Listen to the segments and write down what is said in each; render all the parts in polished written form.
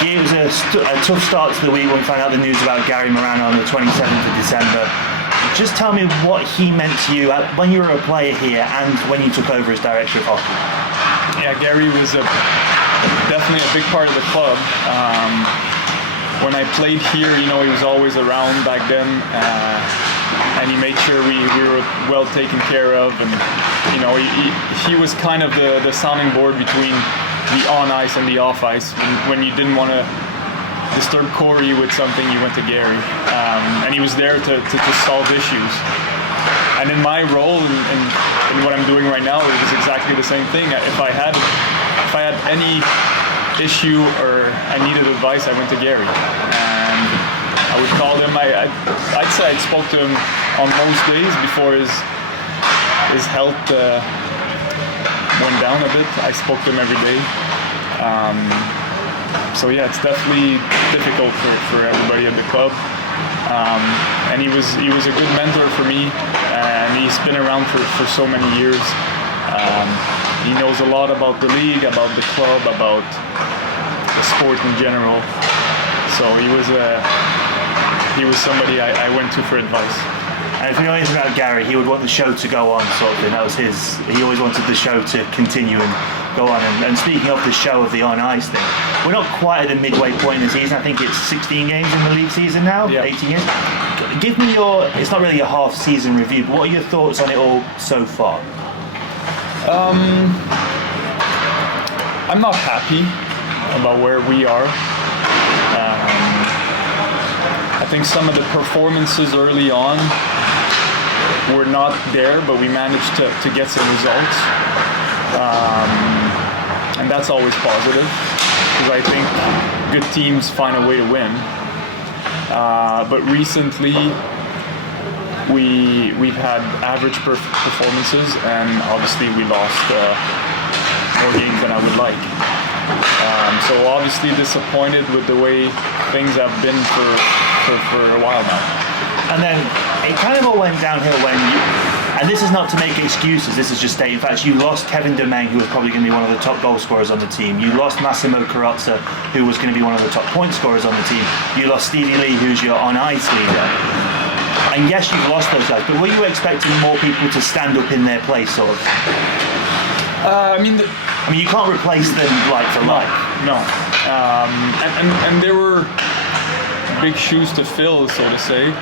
It was a tough start to the week when we found out the news about Gary Moran on the 27th of December. Just tell me what he meant to you when you were a player here and when you took over as director of hockey. Yeah, Gary was definitely a big part of the club. When I played here, he was always around back then, and he made sure we were well taken care of. And he was kind of the sounding board between the on ice and the off ice. When you didn't want to disturb Corey with something, you went to Gary, and he was there to solve issues. And in my role in what I'm doing right now, it was exactly the same thing. If I had any issue or I needed advice, I went to Gary, and I would call him. I'd say I spoke to him on most days before his health went down a bit. I spoke to him every day. So yeah, it's definitely difficult for everybody at the club. And he was a good mentor for me, and he's been around for so many years. He knows a lot about the league, about the club, about the sport in general. So he was somebody I went to for advice. And if you know anything about Gary, he would want the show to go on, sort of thing. That was he always wanted the show to continue and go on. And speaking of the show of the on-ice thing, we're not quite at the midway point in the season. I think it's 16 games in the league season now, yeah. 18 games. Give me it's not really a half-season review, but what are your thoughts on it all so far? I'm not happy about where we are. I think some of the performances early on were not there, but we managed to get some results. And that's always positive, because I think good teams find a way to win. But recently, we've had average performances, and obviously we lost more games than I would like. So obviously disappointed with the way things have been for a while now. And then it kind of all went downhill when and this is not to make excuses, this is just stating facts. You lost Kevin Domingue, who was probably going to be one of the top goal scorers on the team. You lost Massimo Carrozza, who was going to be one of the top point scorers on the team. You lost Stevie Lee, who's your on-ice leader. And yes, you've lost those guys, but were you expecting more people to stand up in their place, sort of? I mean, you can't replace them like for like. No. And there were big shoes to fill, so to say.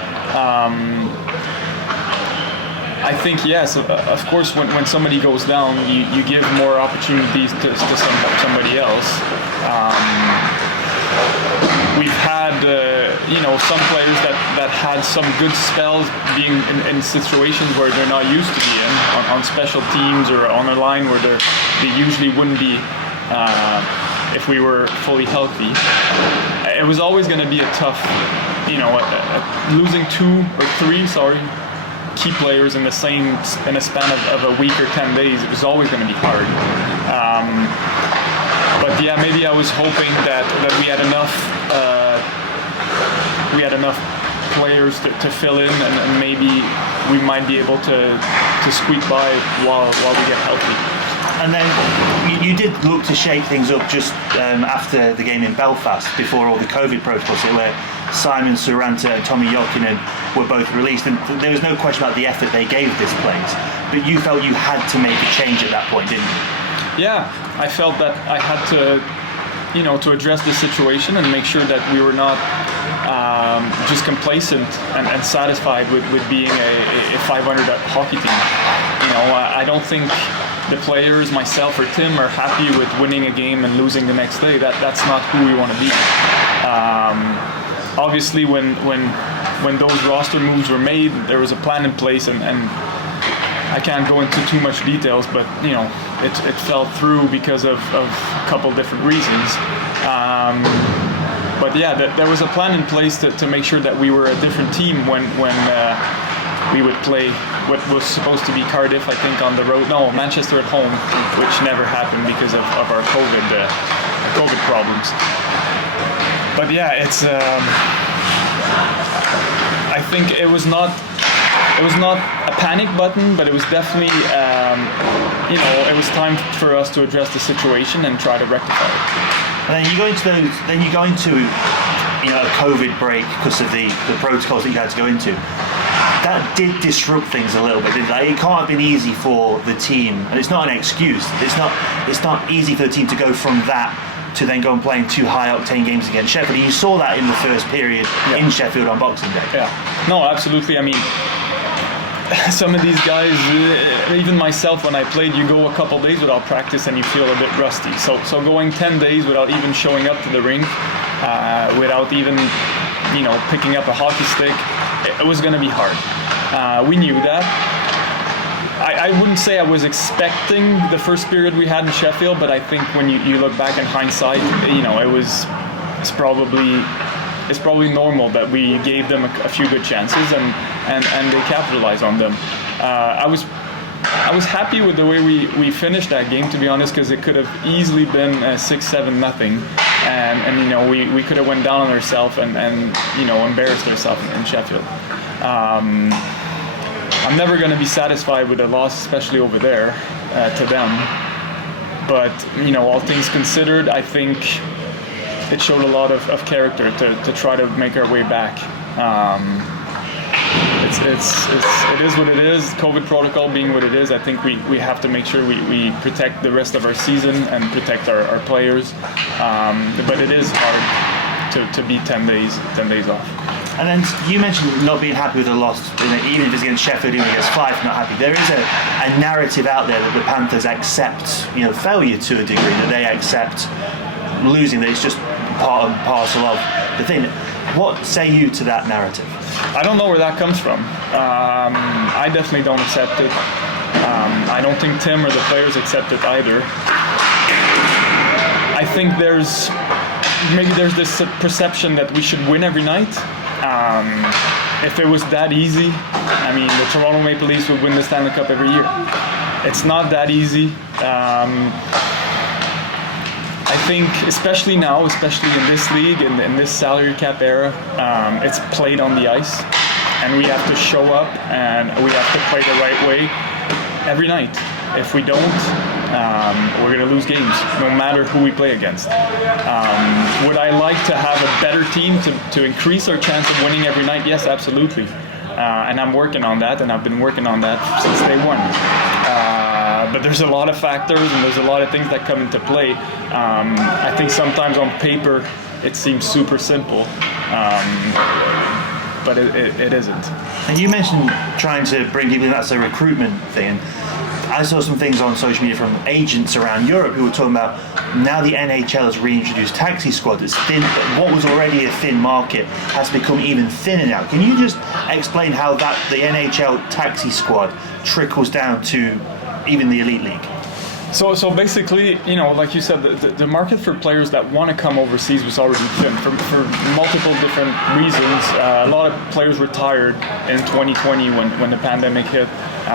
I think yes, of course, when somebody goes down, you give more opportunities to somebody else. We've had some players that had some good spells being in situations where they're not used to be in, on special teams or on a line where they usually wouldn't be if we were fully healthy. It was always going to be a tough, losing 2 or 3, key players in a span of a week or 10 days. It was always going to be hard. But yeah, maybe I was hoping that we had enough players to fill in, and maybe we might be able to squeak by while we get healthy. And then you did look to shake things up just after the game in Belfast, before all the COVID protocols hit, where Simon Suranta and Tommy Jokinen were both released, and there was no question about the effort they gave this place. But you felt you had to make a change at that point, didn't you? Yeah, I felt that I had to, to address the situation and make sure that we were not just complacent and satisfied with being a 500 hockey team. I don't think the players, myself or Tim, are happy with winning a game and losing the next day. That's not who we want to be. Obviously, when those roster moves were made, there was a plan in place, and I can't go into too much details, but it fell through because of a couple different reasons. But yeah, there was a plan in place to make sure that we were a different team when we would play what was supposed to be Cardiff, I think, on the road. No, Manchester at home, which never happened because of our COVID problems. But yeah, it's. I think it was not a panic button, but it was definitely, it was time for us to address the situation and try to rectify it. And then you go into a COVID break because of the protocols that you had to go into. That did disrupt things a little bit, didn't it? It can't have been easy for the team, and it's not an excuse. It's not easy for the team to go from that to then go and playing 2 high-octane games against Sheffield. You saw that in the first period in Sheffield on Boxing Day. Yeah, no, absolutely. I mean, some of these guys, even myself, when I played, you go a couple days without practice and you feel a bit rusty. So going 10 days without even showing up to the rink, without even picking up a hockey stick, it was going to be hard. We knew that. I wouldn't say I was expecting the first period we had in Sheffield, but I think when you look back in hindsight, it's probably normal that we gave them a few good chances and they capitalized on them. I was happy with the way we finished that game, to be honest, because it could have easily been 6-7-0, and we could have went down on ourselves and embarrassed ourselves in Sheffield. I'm never going to be satisfied with a loss, especially over there to them. But all things considered, I think it showed a lot of character to try to make our way back. It is what it is. COVID protocol being what it is, I think we have to make sure we protect the rest of our season and protect our players. But it is hard to be 10 days off. And then you mentioned not being happy with the loss, even if it's against Sheffield, even against Fife, not happy. There is a narrative out there that the Panthers accept, failure to a degree, that they accept losing, that it's just part and parcel of the thing. What say you to that narrative? I don't know where that comes from. I definitely don't accept it. I don't think Tim or the players accept it either. I think there's this perception that we should win every night. If it was that easy, I mean, the Toronto Maple Leafs would win the Stanley Cup every year. It's not that easy. I think, especially now, especially in this league, in this salary cap era, it's played on the ice, and we have to show up and we have to play the right way every night. If we don't, we're going to lose games, no matter who we play against. Would I like to have a better team to increase our chance of winning every night? Yes, absolutely. And I'm working on that, and I've been working on that since day one. But there's a lot of factors, and there's a lot of things that come into play. I think sometimes on paper, it seems super simple. But it isn't. And you mentioned trying to bring people in, that's a recruitment thing. I saw some things on social media from agents around Europe who were talking about now the NHL has reintroduced taxi squad. It's thin. What was already a thin market has become even thinner now. Can you just explain how the NHL taxi squad trickles down to even the Elite League? So basically, like you said, the market for players that want to come overseas was already thin for multiple different reasons. A lot of players retired in 2020 when the pandemic hit.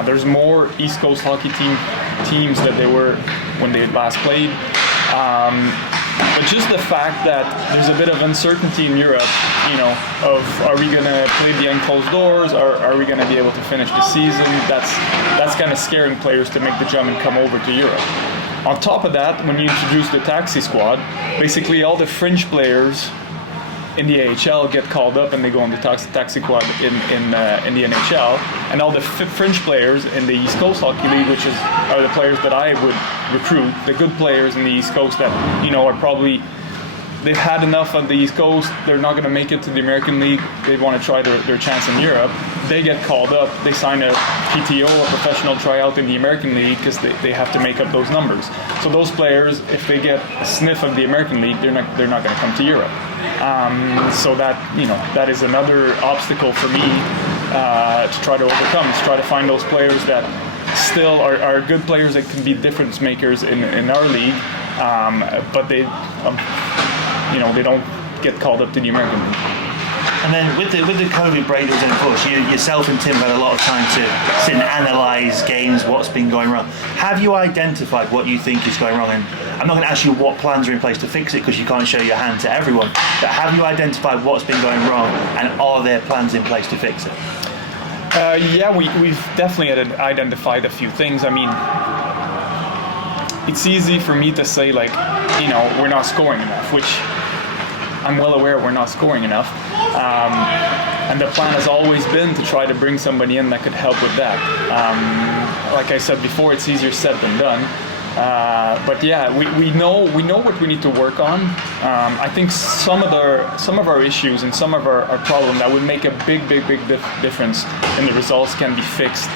There's more East Coast hockey teams than there were when they had last played. But just the fact that there's a bit of uncertainty in Europe, of are we going to play behind closed doors, or are we going to be able to finish the season? That's kind of scaring players to make the jump and come over to Europe. On top of that, when you introduce the taxi squad, basically all the fringe players in the AHL get called up and they go on the taxi squad in the NHL, and all the fringe players in the East Coast Hockey League, which are the players that I would recruit, the good players in the East Coast that are probably, they've had enough on the East Coast, they're not going to make it to the American League, they want to try their chance in Europe. They get called up, they sign a PTO, a professional tryout in the American League, because they have to make up those numbers. So those players, if they get a sniff of the American League, they're not going to come to Europe. So that is another obstacle for me to try to overcome, is try to find those players that still are good players that can be difference makers in our league, but they don't get called up to the American League. And then with the COVID break that was enforced, yourself and Tim had a lot of time to sit and analyse games, what's been going wrong. Have you identified what you think is going wrong? And I'm not going to ask you what plans are in place to fix it, because you can't show your hand to everyone. But have you identified what's been going wrong, and are there plans in place to fix it? Yeah, we've definitely identified a few things. I mean, it's easy for me to say, like, you know, we're not scoring enough, which I'm well aware we're not scoring enough. And the plan has always been to try to bring somebody in that could help with that. Like I said before, it's easier said than done. But yeah, we know what we need to work on. I think some of our issues and some of our problem that would make a big difference in the results can be fixed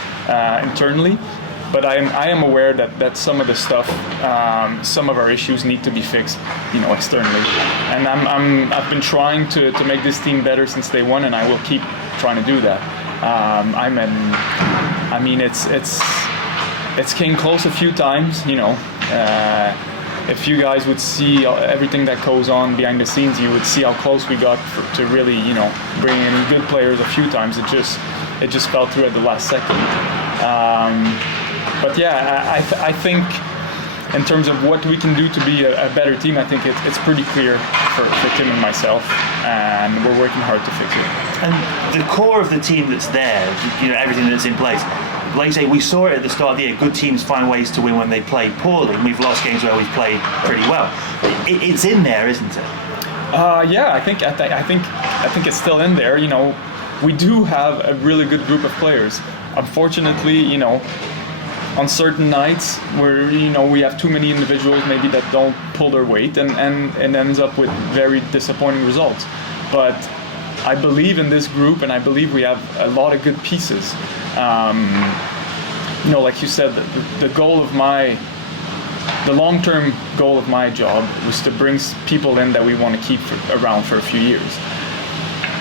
internally. But I am aware that some of the stuff, some of our issues need to be fixed, you know, externally. And I've been trying to make this team better since day one, and I will keep trying to do that. I mean, it's came close a few times, you know. If you guys would see everything that goes on behind the scenes, you would see how close we got to really, you know, bring in good players a few times. It just fell through at the last second. But yeah, I think in terms of what we can do to be a better team, I think it's pretty clear for Tim and myself, and we're working hard to fix it. And the core of the team that's there, you know, everything that's in place, like you say, we saw it at the start of the year. Good teams find ways to win when they play poorly. We've lost games where we've played pretty well. It's in there, isn't it? Yeah, I think it's still in there. You know, we do have a really good group of players. Unfortunately, you know, on certain nights where, you know, we have too many individuals maybe that don't pull their weight, and ends up with very disappointing results. But I believe in this group, and I believe we have a lot of good pieces. You know, like you said, the long-term goal of my job was to bring people in that we want to keep around for a few years.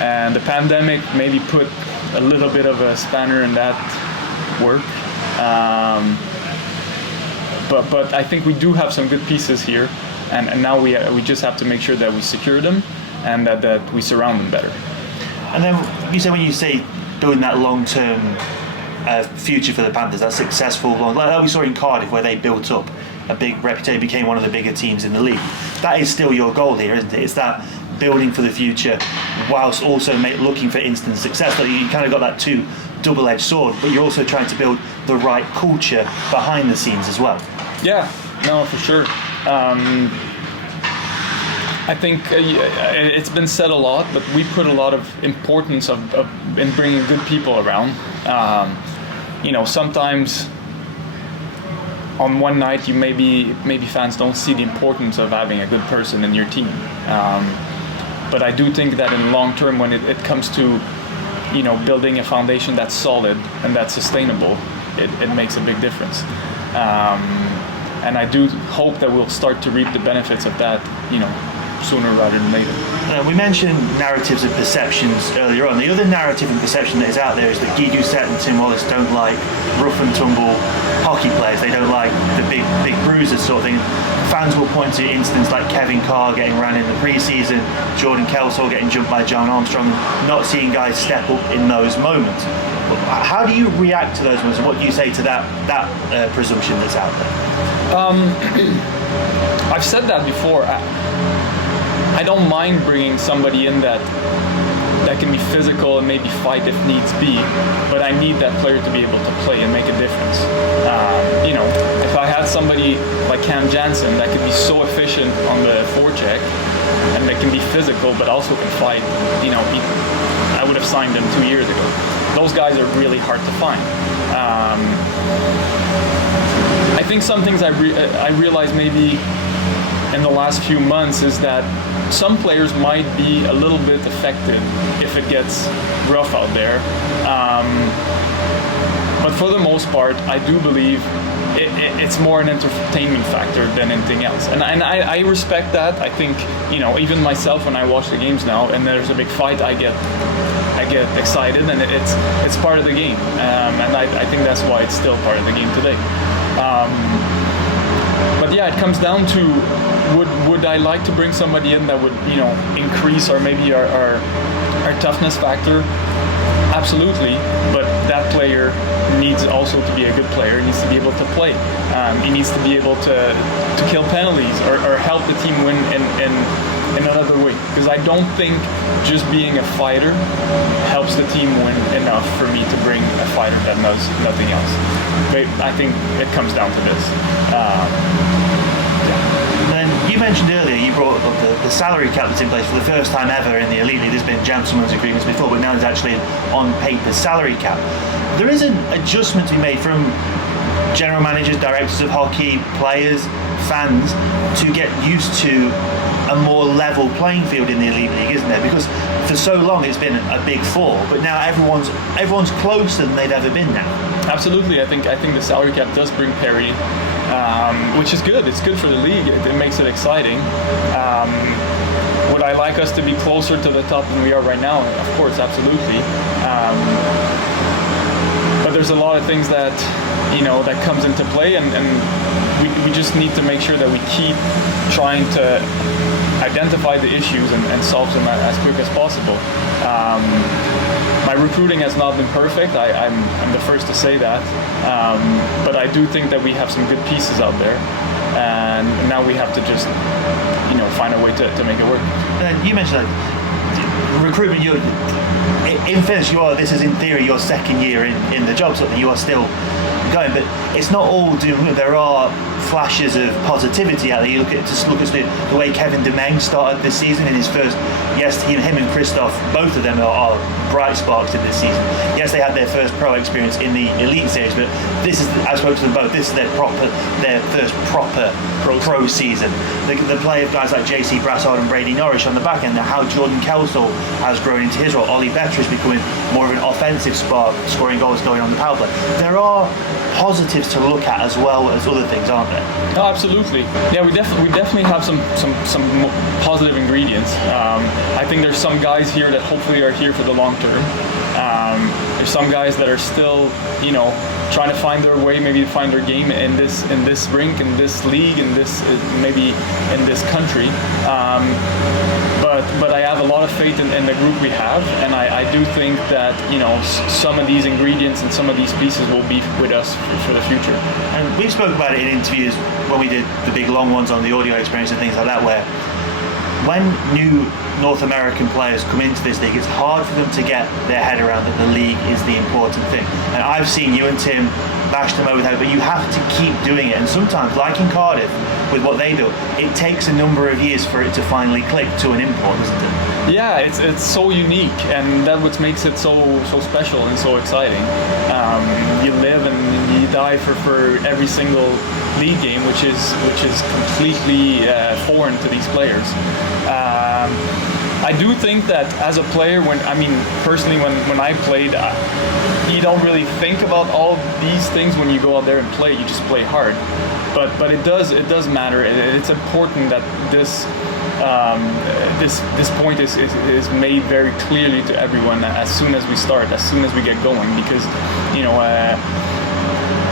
And the pandemic maybe put a little bit of a spanner in that work. But I think we do have some good pieces here, and now we just have to make sure that we secure them and that we surround them better. And then you say, when you say building that long-term future for the Panthers, that successful, like we saw in Cardiff, where they built up a big reputation, became one of the bigger teams in the league. That is still your goal here, isn't it? It's that building for the future whilst also looking for instant success. Like, you kind of got that double-edged sword, but you're also trying to build the right culture behind the scenes as well. Yeah, no, for sure. I think it's been said a lot, but we put a lot of importance in bringing good people around. You know, sometimes on one night you maybe fans don't see the importance of having a good person in your team. But I do think that in the long term, when it comes to, you know, building a foundation that's solid and that's sustainable, it makes a big difference. And I do hope that we'll start to reap the benefits of that, you know, sooner rather than later. We mentioned narratives and perceptions earlier on. The other narrative and perception that is out there is that Guy Doucet and Tim Wallace don't like rough and tumble hockey players. They don't like the big bruisers sort of thing. Fans will point to incidents like Kevin Carr getting ran in the preseason, Jordan Kelsall getting jumped by John Armstrong, not seeing guys step up in those moments. How do you react to those moments, and what do you say to that presumption that's out there? I've said that before. I don't mind bringing somebody in that can be physical and maybe fight if needs be, but I need that player to be able to play and make a difference. You know, if I had somebody like Cam Jansen that could be so efficient on the forecheck and that can be physical but also can fight, you know, I would have signed them 2 years ago. Those guys are really hard to find. I think some things I realized maybe in the last few months is that some players might be a little bit affected if it gets rough out there. But for the most part, I do believe it's more an entertainment factor than anything else. And I respect that. I think, you know, even myself, when I watch the games now and there's a big fight, I get excited, and it's part of the game. And I think that's why it's still part of the game today. But yeah, it comes down to would I like to bring somebody in that would, you know, increase or maybe our toughness factor? Absolutely, but that player needs also to be a good player. He needs to be able to play. He needs to be able to kill penalties or help the team win in in another way, because I don't think just being a fighter helps the team win enough for me to bring a fighter that knows nothing else. But I think it comes down to this. And you mentioned earlier, you brought up the salary cap that's in place for the first time ever in the Elite League. There's been gentlemen's agreements before, but now there's actually an on-paper salary cap. There is an adjustment to be made from general managers, directors of hockey, players, fans, to get used to a more level playing field in the Elite League, isn't there? Because for so long it's been a big four, but now everyone's closer than they've ever been now. Absolutely, I think the salary cap does bring parity, which is good. It's good for the league. It makes it exciting. Would I like us to be closer to the top than we are right now? Of course, absolutely. But there's a lot of things that that comes into play, and we just need to make sure that we keep trying to identify the issues and solve them as quick as possible. My recruiting has not been perfect. I'm the first to say that, but I do think that we have some good pieces out there, and now we have to just find a way to make it work. And you mentioned that recruitment. In fairness, this is in theory your second year in the job, so that you are still going, but it's not all doom. There are flashes of positivity out there. You look at the way Kevin Demeng started this season in his first. Yes, him and Christoph, both of them are bright sparks in this season. Yes, they had their first pro experience in the Elite Series, but this is, I spoke to them both, this is their first proper pro season. The play of guys like JC Brassard and Brady Norris on the back end, how Jordan Kelsall has grown into his role. Ollie Better is becoming more of an offensive spark, scoring goals, going on the power play. There are positives to look at as well as other things, aren't there? No, absolutely. Yeah, we definitely have some positive ingredients. I think there's some guys here that hopefully are here for the long term. There's some guys that are still, trying to find their way, maybe find their game in this rink, in this league, in this maybe in this country. But I have a lot of faith in the group we have, and I do think that some of these ingredients and some of these pieces will be with us for the future. And we spoke about it in interviews when we did the big long ones on the audio experience and things like that, where when new North American players come into this league, it's hard for them to get their head around that the league is the important thing. And I've seen you and Tim bash them over the head, but you have to keep doing it. And sometimes, like in Cardiff, with what they do, it takes a number of years for it to finally click to an import, doesn't it? Yeah, it's so unique, and that's what makes it so special and so exciting. You live and you die for every single league game, which is completely foreign to these players. I do think that as a player, personally, when I played, you don't really think about all these things when you go out there and play. You just play hard. But it does matter. It's important that this point is made very clearly to everyone as soon as we start, as soon as we get going, because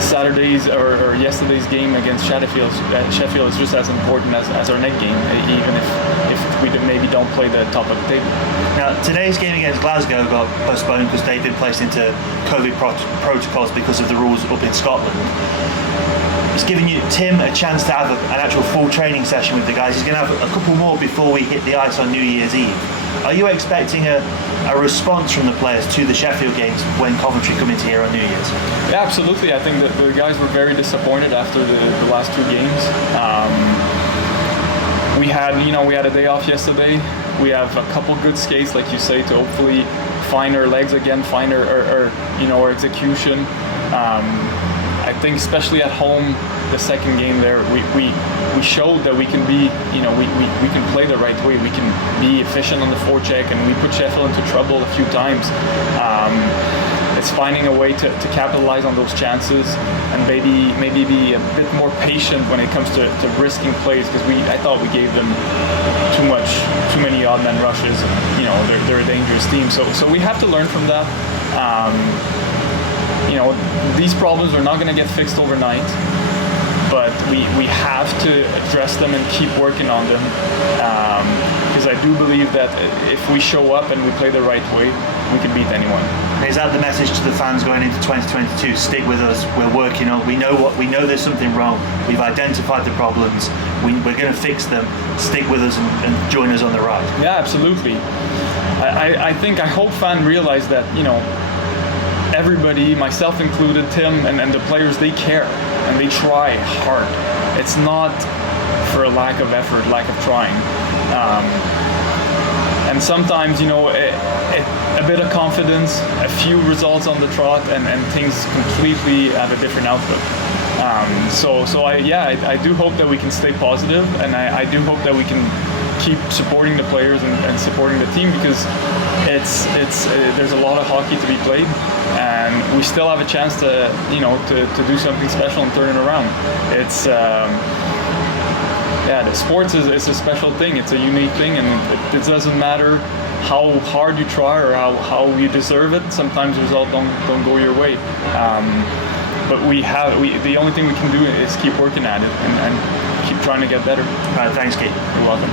Saturday's or yesterday's game against Sheffield is just as important as our next game, even if we maybe don't play the top of the table. Now, today's game against Glasgow got postponed because they've been placed into COVID protocols because of the rules up in Scotland. It's giving Tim a chance to have an actual full training session with the guys. He's going to have a couple more before we hit the ice on New Year's Eve. Are you expecting a response from the players to the Sheffield games when Coventry come into here on New Year's? Yeah, absolutely. I think that the guys were very disappointed after the last two games. We had a day off yesterday. We have a couple good skates, like you say, to hopefully find our legs again, find our execution. I think especially at home, the second game there, we showed that we can be, we can play the right way. We can be efficient on the forecheck, and we put Sheffield into trouble a few times. It's finding a way to capitalize on those chances and maybe be a bit more patient when it comes to risking plays, because I thought we gave them too many odd man rushes. They're a dangerous team, so we have to learn from that. These problems are not going to get fixed overnight, but we have to address them and keep working on them, because I do believe that if we show up and we play the right way, we can beat anyone. Is that the message to the fans going into 2022? Stick with us. We're working on. We know there's something wrong. We've identified the problems. we're going to fix them. Stick with us and join us on the ride. Yeah, absolutely. I hope fans realize that, everybody, myself included, Tim, and the players, they care and they try hard. It's not for a lack of effort, lack of trying. And sometimes, a bit of confidence, a few results on the trot, and things completely have a different outlook. I do hope that we can stay positive, and I do hope that we can keep supporting the players and supporting the team, because there's a lot of hockey to be played, and we still have a chance to do something special and turn it around. The sports is a special thing. It's a unique thing, and it doesn't matter how hard you try or how you deserve it. Sometimes results don't go your way. But the only thing we can do is keep working at it and keep trying to get better. Thanks, Kate. You're welcome.